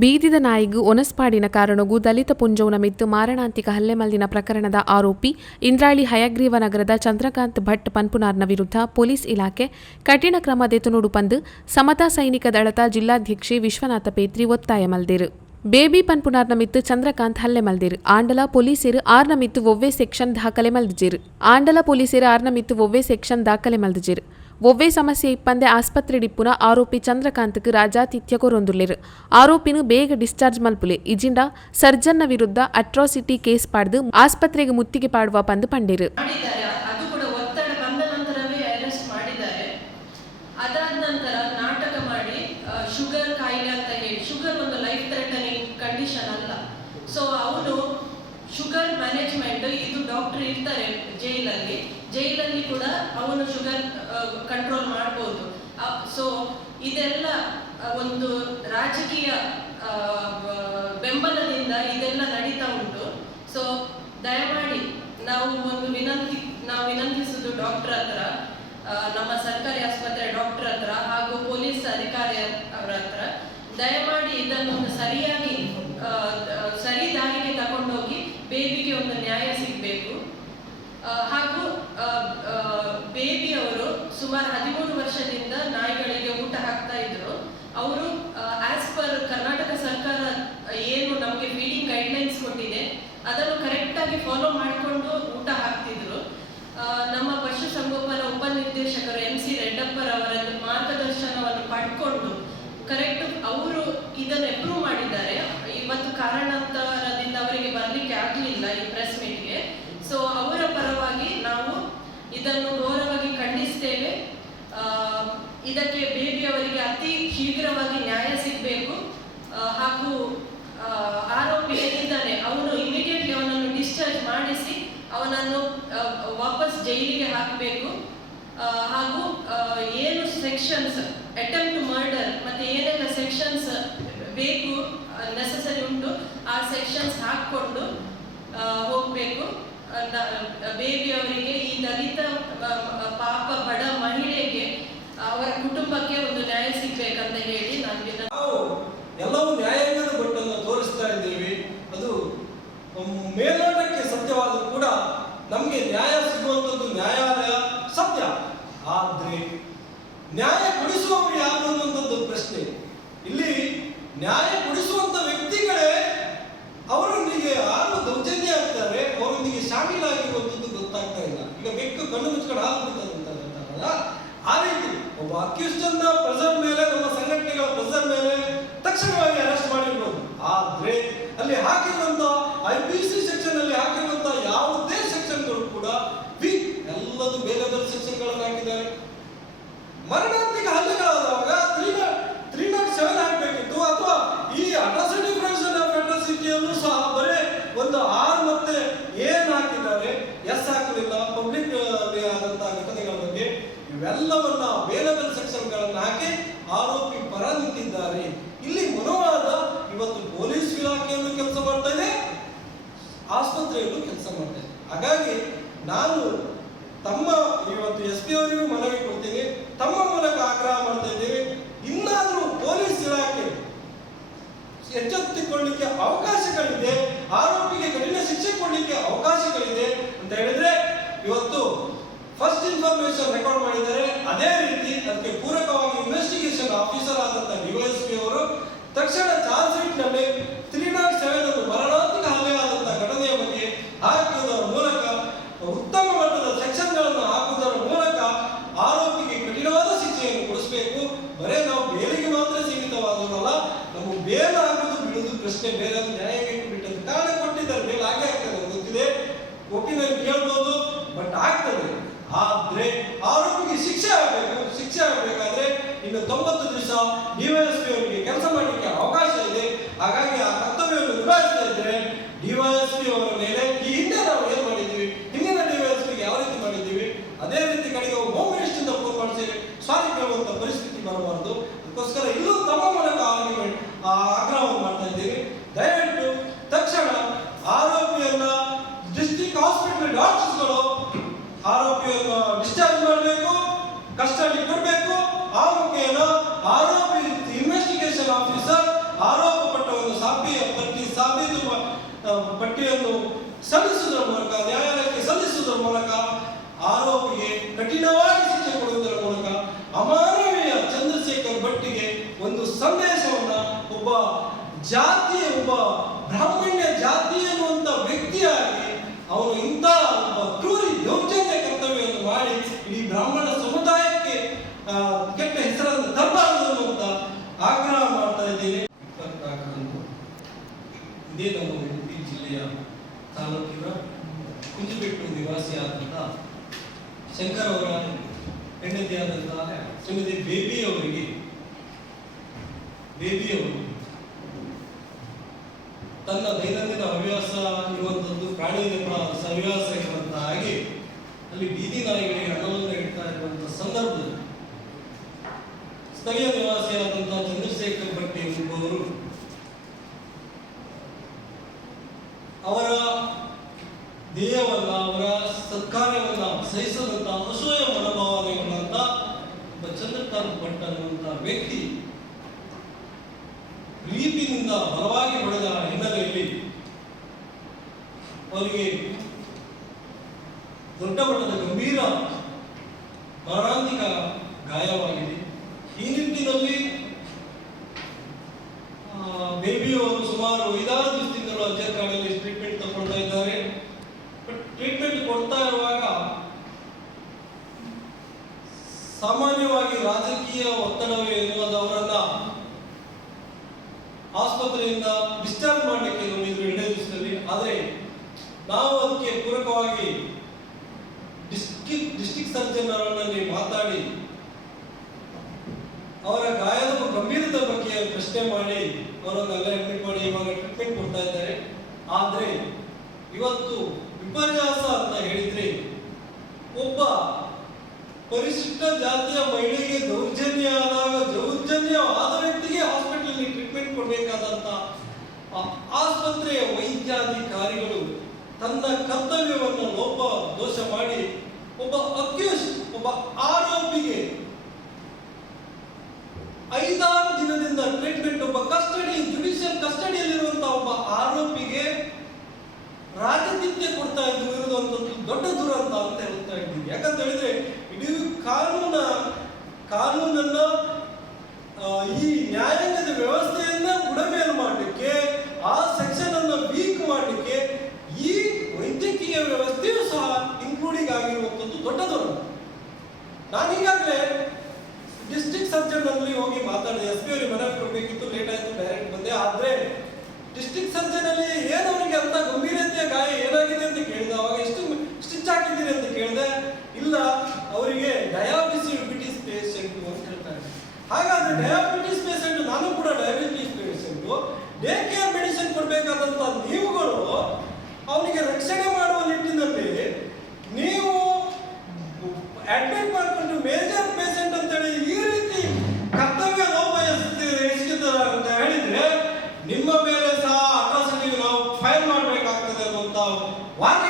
ಬೀದಿದ ನಾಯಿಗೂ ಒನಸ್ಪಾಡಿನ ಕಾರಣಗೂ ದಲಿತ ಪುಂಜೌನ ಮಿತ್ತು ಮಾರಣಾಂತಿಕ ಹಲ್ಲೆ ಮಲ್ಲಿನ ಪ್ರಕರಣದ ಆರೋಪಿ ಇಂದ್ರಾಳಿ ಹಯಗ್ರೀವ ನಗರದ ಚಂದ್ರಕಾಂತ್ ಭಟ್ ಪನ್ಪುನಾರ್ನ ವಿರುದ್ಧ ಪೊಲೀಸ್ ಇಲಾಖೆ ಕಠಿಣ ಕ್ರಮ ದೆತುನುಡು ಪಂದು ಸಮತಾ ಸೈನಿಕ ದಳದ ಜಿಲ್ಲಾಧ್ಯಕ್ಷೆ ವಿಶ್ವನಾಥ ಪೇತ್ರಿ ಒತ್ತಾಯ ಮಲ್ದೇರು. ಬೇಬಿ ಪನ್ಪುನಾರ್ನ ಮಿತ್ತು ಚಂದ್ರಕಾಂತ್ ಹಲ್ಲೆ ಮಲ್ದಿರು. ಆಂಡಲ ಪೊಲೀಸರು ಆರ್ನ ಮಿತ್ತು ಒವ್ವೆ ಸೆಕ್ಷನ್ ದಾಖಲೆ ಮಲ್ದಿಜಿರು. ಆಂಡಲ ಪೊಲೀಸರು ಆರ್ನ ಮಿತ್ತು ಒವ್ವೆ ಸೆಕ್ಷನ್ ದಾಖಲೆ ಮಲ್ದಿಜಿರು. ಒವ್ವೆ ಸಮಸ್ಯೆ ಇಪ್ಪಂದೆ ಆಸ್ಪತ್ರೆ ಡಿಪ್ಪುನ ಆರೋಪಿ ಚಂದ್ರಕಾಂತ್ಗೆ ರಾಜಾತಿಥ್ಯ ಕೊರೊಂದುಲ್ಲೆರು. ಆರೋಪಿನು ಬೇಗ ಡಿಸ್ಚಾರ್ಜ್ ಮಲ್ಪುಲೆ. ಇಜಿಂಡ ಸರ್ಜನ್ನ ವಿರುದ್ಧ ಅಟ್ರಾಸಿಟಿ ಕೇಸ್ ಪಾಡ್ದು ಆಸ್ಪತ್ರೆಗೆ ಮುತ್ತಿಗೆ ಪಾಡುವ ಪಂದು ಪಂಡಿರು. ಶುಗರ್ ಸೊ ಅವನು ಶುಗರ್ ಮ್ಯಾನೇಜ್ಮೆಂಟ್ ಇದು ಡಾಕ್ಟರ್ ಇರ್ತಾರೆ ಜೈಲಲ್ಲಿ ಜೈಲಲ್ಲಿ ಕೂಡ ಅವನು ಶುಗರ್ ಕಂಟ್ರೋಲ್ ಮಾಡ್ಬೋದು. ಸೊ ಇದೆಲ್ಲ ಒಂದು ರಾಜಕೀಯ ಬೆಂಬಲದಿಂದ ಇದೆಲ್ಲ ನಡೀತಾ ಉಂಟು. ಸೊ ದಯಮಾಡಿ ನಾವು ಒಂದು ವಿನಂತಿ, ನಾವು ವಿನಂತಿಸುವುದು ಡಾಕ್ಟರ್ ಹತ್ರ ನಮ್ಮ ಸರ್ಕಾರಿ ಆಸ್ಪತ್ರೆ ಡಾಕ್ಟರ್ ಹತ್ರ ಹಾಗೂ ಪೊಲೀಸ್ ಅಧಿಕಾರಿ ಅವರ ಹತ್ರ, ದಯಮಾಡಿ ಇದನ್ನು ಸರಿಯಾಗಿ ಸರಿ ದಾರಿಗೆ ತಗೊಂಡೋಗಿ ಬೇಬಿಗೆ ಒಂದು ನ್ಯಾಯ ಸಿಗಬೇಕು. ಹಾಗೂ ಸುಮಾರು ಹದಿಮೂರು ವರ್ಷದಿಂದ ನಾಯಿಗಳಿಗೆ ಊಟ ಹಾಕ್ತಾ ಇದ್ರು. ಅವರು ಆಸ್ ಪರ್ ಕರ್ನಾಟಕ ಸರ್ಕಾರ, ಏನು ನಮಗೆ ಫೀಡಿಂಗ್ ಗೈಡ್ಲೈನ್ಸ್ ಕೊಟ್ಟಿದೆ, ಅದನ್ನು ಕರೆಕ್ಟಾಗಿ ಫಾಲೋ ಮಾಡಿಕೊಂಡು ಊಟ ಹಾಕ್ತಿದ್ರು. ನಮ್ಮ ಪಶುಸಂಗೋಪನಾ ಉಪನಿರ್ದೇಶಕರು ಎಂ ಸಿ ರೆಡ್ಡಪ್ಪರ್ ಅವರ ಮಾರ್ಗದರ್ಶನವನ್ನು ಪಡ್ಕೊಂಡು ಕರೆಕ್ಟ್ ಅವರು ಇದನ್ನು ಅಪ್ರೂವ್ ಮಾಡಿದ್ದಾರೆ. ಇವತ್ತು ಕಾರಣಾಂತರದಿಂದ ಅವರಿಗೆ ಬರಲಿಕ್ಕೆ ಆಗಲಿಲ್ಲ ಈ ಪ್ರೆಸ್ ಮೀಟ್ಗೆ ಸೊ ಅವರ ಪರವಾಗಿ ನಾವು ಇದನ್ನು ಇದಕ್ಕೆ ಬೇಬಿ ಅವರಿಗೆ ಅತಿ ಶೀಘ್ರವಾಗಿ ನ್ಯಾಯ ಸಿಗಬೇಕು. ಹಾಗೂ ಆರೋಪಿ ಏನಿದ್ದಾನೆ, ಅವನು ಇಮಿಡಿಯೇಟ್ಲಿ ಅವನನ್ನು ಡಿಸ್ಚಾರ್ಜ್ ಮಾಡಿಸಿ ಅವನನ್ನು ವಾಪಸ್ ಜೈಲಿಗೆ ಹಾಕಬೇಕು. ಹಾಗೂ ಏನು ಸೆಕ್ಷನ್ಸ್ ಅಟೆಂಪ್ಟ್ ಮರ್ಡರ್ ಮತ್ತೆ ಏನೆಲ್ಲ ಸೆಕ್ಷನ್ಸ್ ಬೇಕು ನೆಸಸರಿ ಉಂಟು, ಆ ಸೆಕ್ಷನ್ಸ್ ಹಾಕ್ಕೊಂಡು ಹೋಗ್ಬೇಕು. ಬೇಬಿ ಅವರಿಗೆ ಈ ದಲಿತ ಪಾಪ ಬಡ ಮಹಿಳೆಗೆ ಅವರ ಕುಟುಂಬಕ್ಕೆ ಒಂದು ನ್ಯಾಯ ಸಿಗ್ಬೇಕಂತ ಹೇಳಿ ನಾನು ನಾವು ಎಲ್ಲವೂ ನ್ಯಾಯಾಂಗದ ಬಟ್ಟನ್ನು ತೋರಿಸ್ತಾ ಇದ್ದೀವಿ. ಅದು ಮೇಲ್ನೋಟಕ್ಕೆ ಸತ್ಯವಾದರೂ ಕೂಡ ನಮಗೆ ನ್ಯಾಯ ಸಿಗುವಂಥದ್ದು ನ್ಯಾಯಾಲಯ ಸತ್ಯ. ಆದ್ರೆ ನ್ಯಾಯ ಕೊಡಿಸುವವರು ಯಾರು ಅನ್ನುವಂಥದ್ದು ಪ್ರಶ್ನೆ. ಇಲ್ಲಿ ನ್ಯಾಯ ಅಕ್ಯೂಸ್ಟನ್ನ ಪ್ರೆಸರ್ ಮೇಲೆ, ನಮ್ಮ ಸಂಘಟನೆಗಳ ಪ್ರೆಸರ್ ಮೇಲೆ ತಕ್ಷಣವಾಗಿ ಅರೆಸ್ಟ್ ಮಾಡಿರ್ಬೋದು. ಆದ್ರೆ ಅಲ್ಲಿ ಹಾಕಿರುವಂತ ಐ ಪಿ ಸಿ ಸೆಕ್ಷನ್ ಅಲ್ಲಿ ಹಾಕಿರುವಂತ ಯಾವುದೇ ಸೆಕ್ಷನ್ಗಳು ಕೂಡ ವೀಕ್ ಎಲ್ಲದೂ ಬೇರೆ ಬೇರೆ ಸೆಕ್ಷನ್ಗಳನ್ನು ಹಾಕಿದ್ದಾರೆ. ಮರಣಾಂತಿಕ ಹಲ್ಲೆಗಳಾದಾಗ three nought three nought seven ಹಾಕಬೇಕಿತ್ತು. ಅಥವಾ ಈ ಅಟ್ರಾಸಿಟಿ ಪ್ರೊವಿಷನ್ ಆಫ್ ಅಟ್ರಾಸಿಟಿಯನ್ನು ಸಹ ಬರೇ ಒಂದು ಆರ್ ಮತ್ತೆ ಏನ್ ಹಾಕಿದ್ದಾರೆ, ಎಸ್ ಹಾಕಲಿಲ್ಲ. ಪಬ್ಲಿಕ್ ಆದಂತಹ ಘಟನೆಗಳ ಬಗ್ಗೆ ಇವೆಲ್ಲವನ್ನ ಬೇರೆ ಆರೋಪಿ ಪರ ನಿಂತಿದ್ದಾರೆ ಇಲ್ಲಿ ಮನೋವಾದ ಇವತ್ತು ಪೊಲೀಸ್ ಇಲಾಖೆಯಲ್ಲೂ ಕೆಲಸ ಮಾಡ್ತಾ ಇದೆ. ಆಸ್ಪತ್ರೆಯಲ್ಲೂ ಕೆಲಸ ಮಾಡ್ತಾ ಇದೆ. ಹಾಗಾಗಿ ನಾನು ತಮ್ಮ ಇವತ್ತು ಎಸ್ ಪಿ ಅವರಿಗೂ ಮನವಿ ಕೊಡ್ತೀನಿ. ತಮ್ಮ ಮೂಲಕ ಆಗ್ರಹ ಮಾಡ್ತಾ ಇದ್ದೇವೆ. ಇನ್ನಾದರೂ ಪೊಲೀಸ್ ಇಲಾಖೆ ಎಚ್ಚೆತ್ತುಕೊಳ್ಳಿಕ್ಕೆ ಅವಕಾಶಗಳಿದೆ, ಆರೋಪಿಗೆ ಕಠಿಣ ಶಿಕ್ಷೆ ಕೊಡಲಿಕ್ಕೆ ಅವಕಾಶಗಳಿದೆ ಅಂತ ಹೇಳಿದ್ರೆ ಇವತ್ತು ಫಸ್ಟ್ ಇನ್ಫಾರ್ಮೇಶನ್ ರೆಕಾರ್ಡ್ ಮಾಡಿದ್ದಾರೆ. ಅದೇ ರೀತಿ ಅದಕ್ಕೆ ಪೂರಕವಾಗಿ ತಕ್ಷಣ ಶೀಟ್ನಲ್ಲಿ ತ್ರೀ ನಾಟ್ ಸೆವೆನ್ ಒಂದು ಮರಣಾಂತಿಕ ಹಲ್ಲೆಯಾದಂತಹ ಘಟನೆಯ ಬಗ್ಗೆ ಹಾಕುವುದರ ಮೂಲಕ ಉತ್ತಮ ಮಟ್ಟದ ಸೆಕ್ಷನ್ಗಳನ್ನು ಹಾಕುವುದರ ಮೂಲಕ ಆರೋಪಿಗೆ ಕಠಿಣವಾದ ಶಿಕ್ಷೆಯನ್ನು ಕೊಡಿಸಬೇಕು. ಬರೇ ನಾವು ಬೇಲಿಗೆ ಮಾತ್ರ ಸೀಮಿತವಾದವರಲ್ಲ, ನಾವು ಬೇಲ್ ಹಾಕುದು ಬಿಡುವುದು ಪ್ರಶ್ನೆ. ಬೇರೆ ನ್ಯಾಯಕ್ಕೆ ಬಿಟ್ಟದ್ದು ಕಾರಣ ಕೊಟ್ಟಿದ್ದಾರೆ. ಬೇಲ್ ಹಾಗೆ ಆಗ್ತದೆ ಗೊತ್ತಿದೆ. ಒಪ್ಪಿನಲ್ಲಿ ಕೇಳ್ಬೋದು ಬಟ್ ಆಗ್ತದೆ. ಆದ್ರೆ ಆರೋಪಿಗೆ ಶಿಕ್ಷೆ ಆಗಬೇಕು. ಶಿಕ್ಷೆ ಆಗಬೇಕಾದ್ರೆ ಇನ್ನು ತೊಂಬತ್ತು ದಿವಸ ಡಿವೈಎಸ್ಪಿ ಅವರಿಗೆ ಕೆಲಸ ಮಾಡಲಿಕ್ಕೆ ಅವಕಾಶ ಇದೆ ಹಾಗಾಗಿ ಆ ಕರ್ತವ್ಯವನ್ನು ನಿಭಾಯಿಸ್ತಾ ಇದ್ರೆ ಡಿವೈಎಸ್ಪಿ ಅವರ ಮೇಲೆ ಈ ಹಿಂದೆ ನಾವು ಏನ್ ಮಾಡಿದ್ವಿ ಹಿಂದಿನ ಡಿವೈಎಸ್ಪಿಗೆ ಯಾವ ರೀತಿ ಮಾಡಿದ್ದೀವಿ ಅದೇ ರೀತಿ ಕಡೆಗೆ ಹೋಮ್ ಮಿನಿಸ್ಟ್ರಿಂದ ಫೋನ್ ಮಾಡಿಸಿ ಸಾರಿ ಕೇಳುವಂತ ಪರಿಸ್ಥಿತಿ ಬರಬಾರದು ಅದಕ್ಕೋಸ್ಕರ ಇಲ್ಲೂ ತಮ್ಮ ಮೂಲಕ ಆರ್ಗ್ಯುಮೆಂಟ್ ಆಗ್ರಹವನ್ನು ಮಾಡ್ತಾ ಇದ್ದೀವಿ ದಯವಿಟ್ಟು ತಕ್ಷಣ ಆರೋಪಿಯನ್ನ ಡಿಸ್ಟ್ರಿಕ್ಟ್ ಹಾಸ್ಪಿಟಲ್ ಡಾಕ್ಟರ್ಸ್ಗಳು ಆರೋಪಿಯನ್ನು ಡಿಸ್ಚಾರ್ಜ್ ಮಾಡಬೇಕು ಕಸ್ಟಡಿ ಕೊಡಬೇಕು ಆ ಮುಖೇನ ಆರೋಪಿ ಇನ್ವೆಸ್ಟಿಗೇಷನ್ ಆಫೀಸರ್ ಆರೋಪ ಪಟ್ಟ ಸಾಬಿಯ ಪಟ್ಟಿ ಸಾಬೀತು ಪಟ್ಟಿಯನ್ನು ಸಲ್ಲಿಸುವುದರ ಮೂಲಕ, ನ್ಯಾಯಾಲಯಕ್ಕೆ ಸಲ್ಲಿಸುವುದರ ಮೂಲಕ ಆರೋಪಿಗೆ ಕಠಿಣವಾಗಿ ಶಿಕ್ಷೆ ಕೊಡುವುದರ ಮೂಲಕ ಅಮಾನವೀಯ ಚಂದ್ರಶೇಖರ್ ಭಟ್ಟಿಗೆ ಒಂದು ಸಂದೇಶವನ್ನು ಒಬ್ಬ ಜಾತಿಯ ಒಬ್ಬ ಬ್ರಾಹ್ಮಣ್ಯ ಜಾತಿ ಎನ್ನುವಂತ ವ್ಯಕ್ತಿಯಾಗಿ ಅವನು ಇಂಥ ಒಬ್ಬ ಕ್ರೂರಿ ದೌರ್ಜನ್ಯ ಕರ್ತವ್ಯವನ್ನು ಮಾಡಿ ಇಡೀ ಬ್ರಾಹ್ಮಣ ಸಮುದಾಯಕ್ಕೆ ಆ, ಕೆಟ್ಟ ಹೆಸರನ್ನು ತರಬಾರದು ಅಂತ ಆಗ್ರಹ ಮಾಡ್ತಾ ಇದ್ದೇನೆ ಇಪ್ಪತ್ನಾಲ್ಕರಂದು ಇದೇ ನಮ್ಮ ಉಡುಪಿ ಜಿಲ್ಲೆಯ ತಾಲೂಕಿನ ಕುಂಜಿಬೆಟ್ಟು ನಿವಾಸಿಯಾದಂಥ ಶಂಕರ್ ಅವರ ಹೆಂಡತಿಯಾದಂತಹ ಶ್ರೀಮತಿ ಬೇಬಿ ಅವರಿಗೆ ಬೇಬಿ ಅವರು ತನ್ನ ದೈನಂದಿನ ಹವ್ಯಾಸ ಇರುವಂಥದ್ದು ಪ್ರಾಣಿ ಪ್ರ- ಇರುವಂತಹ ಇರುವಂತ ಹಾಗೆ ಅಲ್ಲಿ ಬೀದಿ ನಾಯಿಗಳಿಗೆ ಹಣವನ್ನು ಇಡ್ತಾ ಇರುವಂತಹ ಸಂದರ್ಭದಲ್ಲಿ ಸ್ಥಳೀಯ ನಿವಾಸಿಯಾದಂತಹ ಚಂದ್ರಶೇಖರ್ ಭಟ್ಟಿ ಎಂಬುವವರು ಅವರ ದೇಯವನ್ನ ಅವರ ಸತ್ಕಾರ್ಯವನ್ನ ಸಹಿಸದಂತ ಅಸೂಯ ಮನೋಭಾವನೆಗಳಂತ ಒಬ್ಬ ಚಂದ್ರಕಾಂತ್ ಭಟ್ ಅನ್ನುವಂತ ವ್ಯಕ್ತಿ ರೀತಿಯಿಂದ ಬಲವಾಗಿ ಹೊಡೆದ ಹಿನ್ನೆಲೆಯಲ್ಲಿ ಅವರಿಗೆ ದೊಡ್ಡ ಮಟ್ಟದ ಗಂಭೀರ ಮಾರಾಂತಿಕ ಗಾಯವಾಗಿದೆ. ಈ ನಿಟ್ಟಿನಲ್ಲಿ ಬೇಬಿಯವರು ಸುಮಾರು ಐದಾರು ದಿವಸದಿಂದಲೂ ಅಜ್ಜರ್ಕಾಡಲ್ಲಿ ಟ್ರೀಟ್ಮೆಂಟ್ ತಗೊಳ್ತಾ ಇದ್ದಾರೆ ಬಟ್ ಟ್ರೀಟ್ಮೆಂಟ್ ಕೊಡ್ತಾ ಇರುವಾಗ ಸಾಮಾನ್ಯವಾಗಿ ರಾಜಕೀಯ ಒತ್ತಡವೇ ಎನ್ನುವುದು ಅವರನ್ನ ಆಸ್ಪತ್ರೆಯಿಂದ ಡಿಸ್ಚಾರ್ಜ್ ಮಾಡಲಿಕ್ಕೆ ನಮ್ಮಿದ್ರು ದಿವಸದಲ್ಲಿ ಆದರೆ ನಾವು ಅದಕ್ಕೆ ಪೂರಕವಾಗಿ ಡಿಸ್ಟ್ರಿಕ್ಟ್ ಡಿಸ್ಟ್ರಿಕ್ಟ್ ಸರ್ಜನ್ ಅವರನ್ನಲ್ಲಿ ಮಾತಾಡಿ, ಅವರ ಗಾಯದ ಗಂಭೀರತೆ ಬಗ್ಗೆ ಪ್ರಶ್ನೆ ಮಾಡಿ ಅವರನ್ನೆಲ್ಲ ಅಡ್ಮಿಟ್ ಮಾಡಿ, ಇವಾಗ ಟ್ರೀಟ್ಮೆಂಟ್ ಕೊಡ್ತಾ ಇದ್ದಾರೆ. ಆದರೆ ಇವತ್ತು ವಿಪರ್ಯಾಸ ಅಂತ ಹೇಳಿದ್ರೆ ಪರಿಶಿಷ್ಟ ಜಾತಿಯ ಮಹಿಳೆಗೆ ದೌರ್ಜನ್ಯ ಆದಾಗ ದೌರ್ಜನ್ಯ ಆದ ವ್ಯಕ್ತಿಗೆ ಹಾಸ್ಪಿಟಲ್ ಟ್ರೀಟ್ಮೆಂಟ್ ಕೊಡಬೇಕಾದಂತ ಆಸ್ಪತ್ರೆಯ ವೈದ್ಯಾಧಿಕಾರಿಗಳು ತನ್ನ ಕರ್ತವ್ಯವನ್ನು ಲೋಪ ದೋಷ ಮಾಡಿ, ಒಬ್ಬ ಅಕ್ಯೂಸ್ ಒಬ್ಬ ಆರೋಪಿಗೆ ಐದಾರು ದಿನದಿಂದ ಟ್ರೀಟ್ಮೆಂಟ್ ಒಬ್ಬ ಕಸ್ಟಡಿ ಜುಡಿಷಿಯಲ್ ಕಸ್ಟಡಿಯಲ್ಲಿರುವಂತಹ ಒಬ್ಬ ಆರೋಪಿಗೆ ರಾಜನಿತ್ಯ ಕೊಡ್ತಾ ಇದ್ದು ಇರುವಂತದ್ದು ದೊಡ್ಡ ದುರಂತ ಅಂತ ಹೇಳ್ತಾ ಇದ್ದೀನಿ ಯಾಕಂತ ಹೇಳಿದ್ರೆ ಇಡೀ ಕಾನೂನ ಕಾನೂನನ್ನ ಈ ನ್ಯಾಯಾಂಗದ ವ್ಯವಸ್ಥೆಯನ್ನ ಬುಡಮೇಲು ಮಾಡಲಿಕ್ಕೆ, ಆ ಸೆಕ್ಷನ್ ಅನ್ನ ವೀಕ್ ಮಾಡಲಿಕ್ಕೆ ಈ ವೈದ್ಯಕೀಯ ವ್ಯವಸ್ಥೆಯು ಸಹ ಇನ್ಕ್ಲೂಡಿಂಗ್ ಆಗಿರುವಂತದ್ದು ದೊಡ್ಡ ದೊಡ್ಡ ನಾನು ಈಗಾಗಲೇ ಡಿಸ್ಟ್ರಿಕ್ಟ್ ಸರ್ಜನ್ ಅಲ್ಲಿ ಹೋಗಿ ಮಾತಾಡಿದೆ. ಎಸ್ ಪಿ ಅವರಿಗೆ ಮನವಿ ಕೊಡಬೇಕಿತ್ತು ಲೇಟ್ ಆಯ್ತು ಡೈರೆಕ್ಟ್ ಬಂದೆ. ಆದ್ರೆ ಡಿಸ್ಟ್ರಿಕ್ಟ್ ಸರ್ಜನ್ ಅಲ್ಲಿ ಏನು ಅವರಿಗೆ ಅಂತ ಗಂಭೀರತೆಯ ಗಾಯ ಏನಾಗಿದೆ ಅಂತ ಕೇಳಿದೆ ಅವಾಗ ಎಷ್ಟು ಸ್ಟಿಚ್ ಹಾಕಿದ್ದೀರಿ ಅಂತ ಕೇಳಿದೆ ಇಲ್ಲ ಅವರಿಗೆ ಡಯಾಬಿಟಿಸ್ ಪೇಷಂಟ್ ಅಂತ ಹೇಳ್ತಾರೆ ಹಾಗಾದ್ರೆ ಡಯಾಬಿಟಿಸ್ ಪೇಷಂಟ್ ನಾನು ಕೂಡ diabetes patient day care medicine ಕೊಡಬೇಕಾದಂತ ನೀವುಗಳು ಅವನಿಗೆ ರಕ್ಷಣೆ ಮಾಡುವ ನಿಟ್ಟಿನಲ್ಲಿ ನೀವು ಅಡ್ಮಿಟ್ ಮಾಡಿಕೊಂಡು ಮೇಜರ್ ಪೇಷಂಟ್ ಅಂತೇಳಿ ಈ ರೀತಿ ಕರ್ತವ್ಯ ಲೋಪ ಎಸಗ್ತಿದ್ದಾರೆ ಎಸಗಿದ್ದಾರೆ ಅಂತ ಹೇಳಿದ್ರೆ ನಿಮ್ಮ ಮೇಲೆ ಸಹ ಅಟ್ರಾಸಿಟಿ ನಾವು ಫೈಲ್ ಮಾಡಬೇಕಾಗ್ತದೆ ಅನ್ನುವಂತ ವಾರ್ನಿಂಗ್